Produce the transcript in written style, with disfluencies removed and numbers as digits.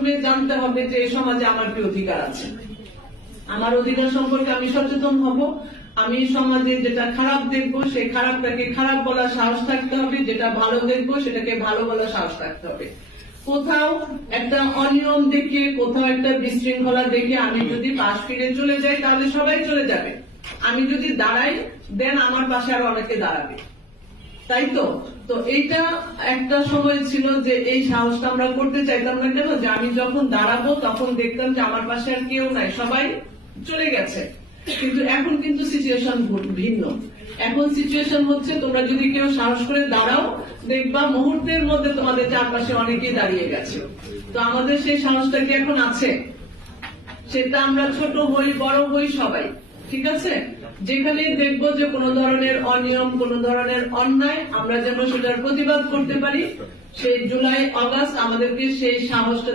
প্রথমে জানতে হবে যে এই সমাজে আমার কি অধিকার আছে, আমার অধিকার সম্পর্কে আমি সচেতন হব। আমি সমাজে যেটা খারাপ দেখবো সেই খারাপটাকে খারাপ বলার সাহস থাকতে হবে, যেটা ভালো দেখবো সেটাকে ভালো বলার সাহস থাকতে হবে। কোথাও একটা অনিয়ম দেখে, কোথাও একটা বিশৃঙ্খলা দেখে আমি যদি পাশ ফিরে চলে যাই তাহলে সবাই চলে যাবে। আমি যদি দাঁড়াই দেন আমার পাশে আরো অনেকে দাঁড়াবে, তাই তো। তো এইটা একটা সময় ছিল যে এই সাহসটা আমরা করতে চাইতাম না। কেন? যে আমি যখন দাঁড়াবো তখন দেখতাম যে আমার পাশে আর কেউ নাই, সবাই চলে গেছে। কিন্তু এখন কিন্তু সিচুয়েশন ভিন্ন। এখন সিচুয়েশন হচ্ছে তোমরা যদি কেউ সাহস করে দাঁড়াও, দেখবা মুহূর্তের মধ্যে তোমাদের চারপাশে অনেকেই দাঁড়িয়ে গেছে। তো আমাদের সেই সাহসটা কি এখন আছে? সেটা আমরা ছোট হই বড় হই সবাই, ঠিক আছে, যেখানে দেখবো যে কোন ধরনের অনিয়ম, কোন ধরনের অন্যায়, আমরা যেন সেটার প্রতিবাদ করতে পারি। সেই জুলাই আগস্ট আমাদেরকে সেই সাহসটা